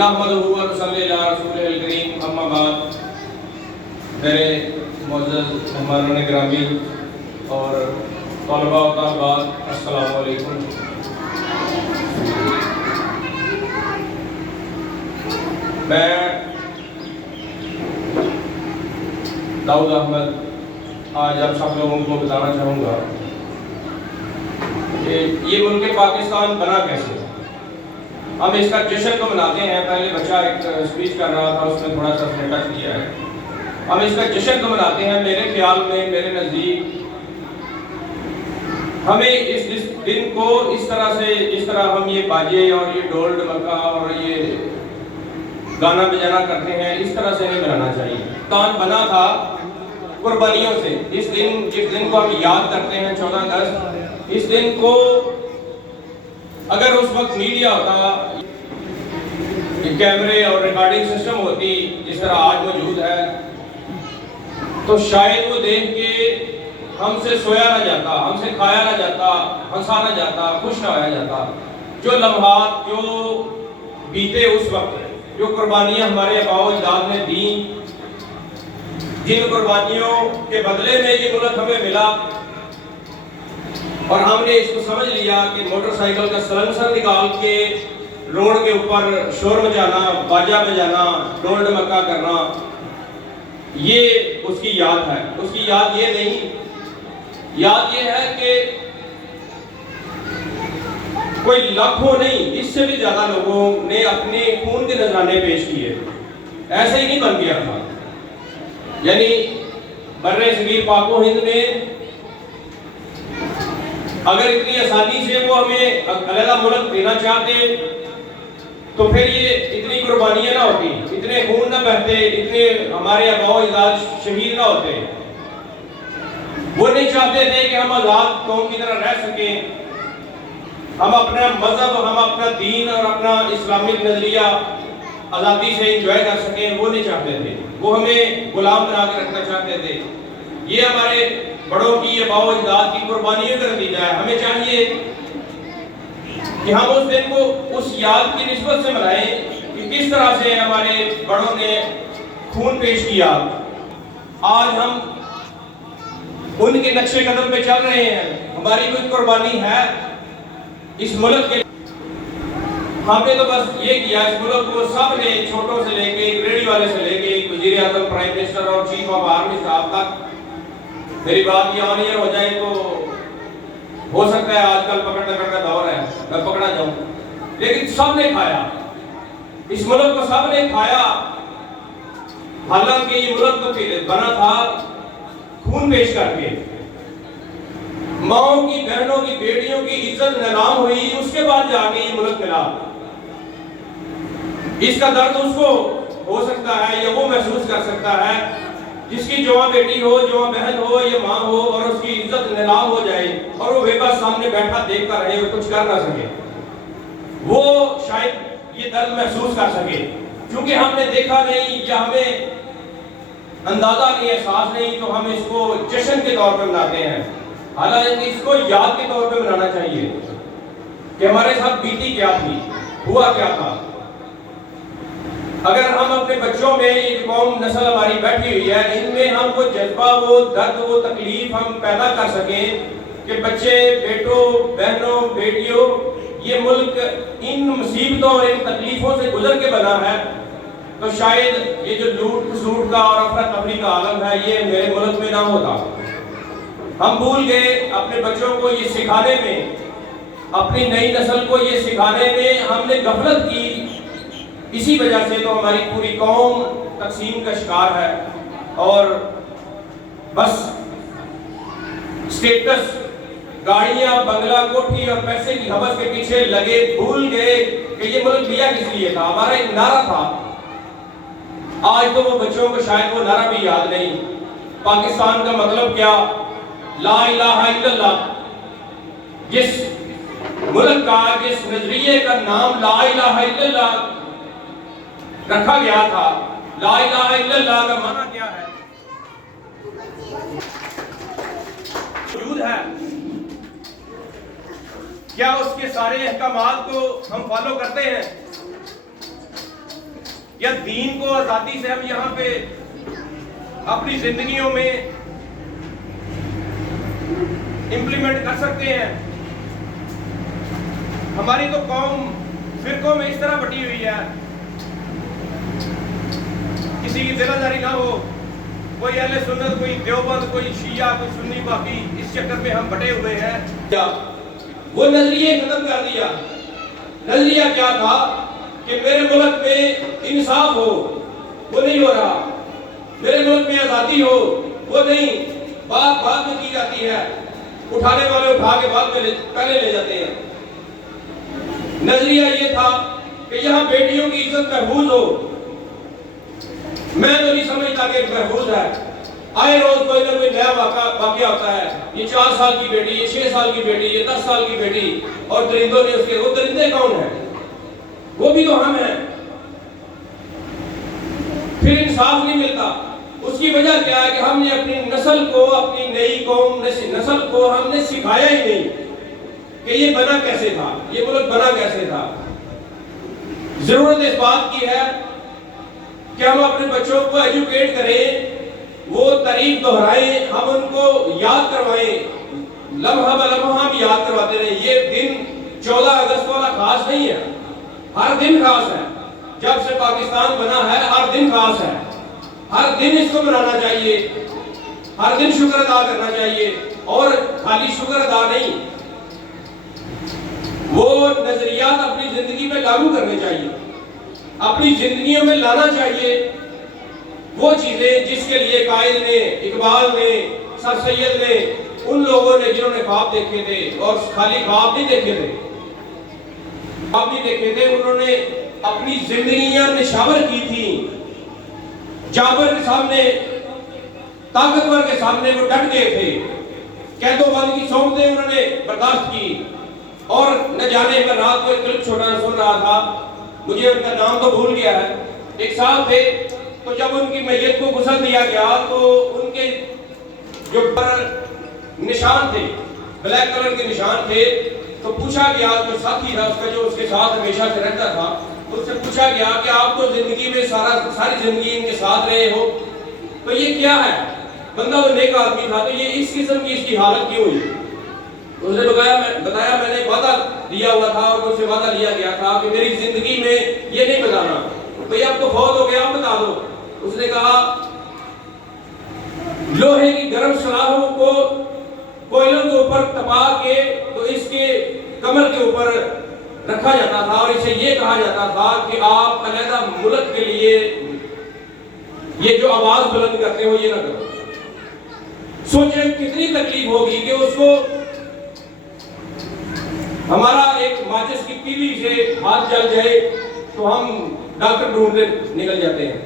نحمدہ و نصلی علی رسولہ الکریم، اما بعد۔ میرے معزز مہمانان گرامی اور طلباء و طالبات، السلام علیکم۔ میں داؤد احمد آج آپ سب لوگوں کو بتانا چاہوں گا کہ یہ ملک پاکستان بنا کیسے۔ ہم اس کا جشن تو مناتے ہیں، پہلے بچہ ایک اسپیچ کر رہا تھا، اس نے تھوڑا سا ٹچ کیا ہے۔ ہم اس کا جشن تو مناتے ہیں، میرے خیال میں، میرے نزدیک ہمیں اس دن کو اس طرح سے، جس طرح ہم یہ باجے اور یہ ڈول ڈمکا اور یہ گانا بجانا کرتے ہیں، اس طرح سے نہیں منانا چاہیے۔ پاکستان بنا تھا قربانیوں سے۔ جس دن کو ہم یاد کرتے ہیں 14 اگست، اس دن کو اگر اس وقت میڈیا ہوتا، کیمرے اور ریکارڈنگ سسٹم ہوتی جس طرح آج موجود ہے، تو شاید وہ دیکھ کے ہم سے سویا نہ جاتا، ہم سے کھایا نہ جاتا، ہنسا نہ جاتا، خوش نہ ہویا جاتا۔ جو لمحات جو بیتے اس وقت، جو قربانیاں ہمارے آباء و اجداد نے دیں، جن قربانیوں کے بدلے میں یہ ملک ہمیں ملا، اور ہم نے اس کو سمجھ لیا کہ موٹر سائیکل کا سلنسر نکال کے روڈ کے اوپر شور مچانا، باجا بجانا، ڈول ڈمکا کرنا، یہ اس کی یاد ہے۔ اس کی یاد یہ نہیں، یاد یہ ہے کہ کوئی لاکھوں نہیں، اس سے بھی زیادہ لوگوں نے اپنے خون کے نذرانے پیش کیے۔ ایسے ہی نہیں بن گیا تھا۔ یعنی بر صغیر پاک و ہند میں اگر اتنی آسانی سے وہ ہمیں علیحدہ ملک دینا چاہتے تو پھر یہ اتنی قربانیاں نہ ہوتی، اتنے خون نہ بہتے، اتنے ہمارے آباء و اجداد شہید نہ ہوتے۔ وہ نہیں چاہتے تھے کہ ہم آزاد قوم کی طرح رہ سکیں، ہم اپنا مذہب، ہم اپنا دین اور اپنا اسلامک نظریہ آزادی سے انجوائے کر سکیں۔ وہ نہیں چاہتے تھے، وہ ہمیں غلام بنا کے رکھنا چاہتے تھے۔ یہ ہمارے بڑوں کی، آباء و اجداد کی قربانیوں کا نتیجہ ہے۔ ہمیں چاہیے کہ ہم اس دن کو اس یاد کی نسبت سے منائیں کہ کس طرح سے ہمارے بڑوں نے خون پیش کیا۔ آج ہم ان کے نقش قدم پہ چل رہے ہیں، ہماری کوئی قربانی ہے اس ملک کے۔ ہم نے تو بس یہ کیا، اس ملک کو سب نے، چھوٹوں سے لے کے، ریڑھی والے سے لے کے، وزیر اعظم، پرائم منسٹر اور چیف آف آرمی صاحب تک، میری بات یہ آنیئر ہو جائے تو ہو سکتا ہے آج کل پکڑ کا دور ہے، میں پکڑا جاؤں، لیکن سب نے کھایا، اس ملک کو سب نے کھایا۔ حالانکہ یہ ملک تو بنا تھا خون پیش کر کے، ماؤں کی، بہنوں کی، بیٹیوں کی عزت نیلام ہوئی، اس کے بعد جا کے یہ ملک ملا۔ اس کا درد اس کو ہو سکتا ہے یا وہ محسوس کر سکتا ہے جس کی جواں بیٹی ہو، جواں بہن ہو یا ماں ہو، اور اس کی عزت نیلام ہو جائے اور وہ بے بس سامنے بیٹھا دیکھتا رہے اور کچھ کر نہ سکے۔ وہ شاید یہ درد محسوس کر سکے، چونکہ ہم نے دیکھا نہیں یا ہمیں اندازہ نہیں، احساس نہیں، تو ہم اس کو جشن کے طور پر مناتے ہیں۔ حالانکہ اس کو یاد کے طور پہ منانا چاہیے کہ ہمارے ساتھ بیتی کیا تھی، ہوا کیا تھا۔ اگر ہم اپنے بچوں میں، یہ قوم نسل ہماری بیٹھی ہوئی ہے، ان میں ہم وہ جذبہ، وہ درد، وہ تکلیف ہم پیدا کر سکیں کہ بچے، بیٹوں، بہنوں، بیٹیوں، یہ ملک ان مصیبتوں اور ان تکلیفوں سے گزر کے بنا ہے، تو شاید یہ جو لوٹ کھسوٹ کا اور افراتفری کا عالم ہے، یہ میرے ملک میں نہ ہوتا۔ ہم بھول گئے اپنے بچوں کو یہ سکھانے میں، اپنی نئی نسل کو یہ سکھانے میں ہم نے غفلت کی۔ اسی وجہ سے تو ہماری پوری قوم تقسیم کا شکار ہے، اور بس سٹیٹس، گاڑیاں، بنگلہ، کوٹھی اور پیسے کی ہوس کے پیچھے لگے، بھول گئے کہ یہ ملک لیا کس لیے تھا۔ ہمارا ایک نعرہ تھا، آج تو وہ بچوں کو شاید وہ نعرہ بھی یاد نہیں۔ پاکستان کا مطلب کیا؟ لا الہ الا اللہ۔ جس ملک کا، جس نظریے کا نام لا الہ الا اللہ رکھا گیا تھا، لا الہ الا اللہ کا معنی کیا ہے؟ وجود ہے کیا اس کے سارے احکامات کو ہم فالو کرتے ہیں؟ یا دین کو آزادی سے ہم یہاں پہ اپنی زندگیوں میں امپلیمنٹ کر سکتے ہیں؟ ہماری تو قوم فرقوں میں اس طرح بٹی ہوئی ہے، کسی کی ذمہ داری نہ ہو، کوئی اہل سنت، کوئی دیوبند، کوئی شیعہ، کوئی سنی، باقی اس چکر میں ہم بٹے ہوئے ہیں۔ وہ نظریے ختم کر دیا۔ نظریہ کیا تھا کہ میرے ملک میں انصاف ہو، وہ نہیں ہو رہا، میرے ملک میں آزادی ہو، وہ نہیں، بات بعد میں کی جاتی ہے، اٹھانے والے اٹھا کے بعد میں پہلے لے جاتے ہیں۔ نظریہ یہ تھا کہ یہاں بیٹیوں کی عزت محفوظ ہو۔ میں تو نہیں سمجھتا کہ محفوظ ہے، آئے روز کوئی نہ کوئی نیا واقعہ ہوتا ہے، یہ 4 سال کی بیٹی، یہ 6 سال کی بیٹی، یہ 10 سال کی بیٹی، اور درندوں نے اس کے، وہ درندے کون ہیں؟ وہ بھی تو ہم ہیں۔ پھر انصاف نہیں ملتا۔ اس کی وجہ کیا ہے کہ ہم نے اپنی نسل کو، اپنی نئی قوم نسل کو ہم نے سکھایا ہی نہیں کہ یہ بنا کیسے تھا، یہ ملک بنا کیسے تھا۔ ضرورت اس بات کی ہے کہ ہم اپنے بچوں کو ایجوکیٹ کریں، وہ تاریخ دہرائیں، ہم ان کو یاد کروائیں، لمحہ بلمحہ بھی یاد کرواتے رہیں۔ یہ دن 14 اگست والا خاص نہیں ہے، ہر دن خاص ہے۔ جب سے پاکستان بنا ہے ہر دن خاص ہے، ہر دن اس کو منانا چاہیے، ہر دن شکر ادا کرنا چاہیے، اور خالی شکر ادا نہیں، وہ نظریات اپنی زندگی میں لاگو کرنے چاہیے، اپنی زندگیوں میں لانا چاہیے وہ چیزیں جس کے لیے قائد نے، اقبال نے، سر سید نے، ان لوگوں نے جنہوں نے خواب دیکھے تھے، اور خالی خواب نہیں دیکھے تھے، خواب نہیں دیکھے تھے، انہوں نے اپنی زندگیاں نشاور کی تھیں۔ جابر کے سامنے، طاقتور کے سامنے وہ ڈٹ گئے تھے، قید و بند کی صحبتیں انہوں نے برداشت کی۔ اور نہ جانے میں رات کو ایک کلپ چھوٹا سن رہا تھا، مجھے ان کا نام تو بھول گیا ہے، ایک صاحب تھے، تو جب ان کی میت کو غسل دیا گیا تو ان کے جو پر نشان تھے، بلیک کلر کے نشان تھے، تو پوچھا گیا، جو ساتھی تھا اس کا، جو اس کے ساتھ ہمیشہ سے رہتا تھا، اس سے پوچھا گیا کہ آپ تو زندگی میں ساری زندگی ان کے ساتھ رہے ہو، تو یہ کیا ہے؟ بندہ وہ نیک آدمی تھا، تو یہ اس قسم کی اس کی حالت کیوں ہوئی؟ اس نے بتایا میں نے وعدہ لیا ہوا تھا، اور مجھ سے وعدہ لیا گیا تھا کہ میری زندگی میں یہ نہیں بتانا۔ بھئی اب تو فوت ہو گیا، اب بتا دو۔ اس نے کہا لوہے کی گرم سلاخوں کو کوئلوں کے اوپر تپا کے تو اس کے کمر کے اوپر رکھا جاتا تھا، اور اسے یہ کہا جاتا تھا کہ آپ علیحدہ ملک کے لیے یہ جو آواز بلند کرتے ہو یہ نہ کرو۔ سوچیں کتنی تکلیف ہوگی کہ اس کو ہمارا ایک ماچس کی تیلی سے ہاتھ جل جائے تو ہم ڈاکٹر ڈھونڈنے نکل جاتے ہیں۔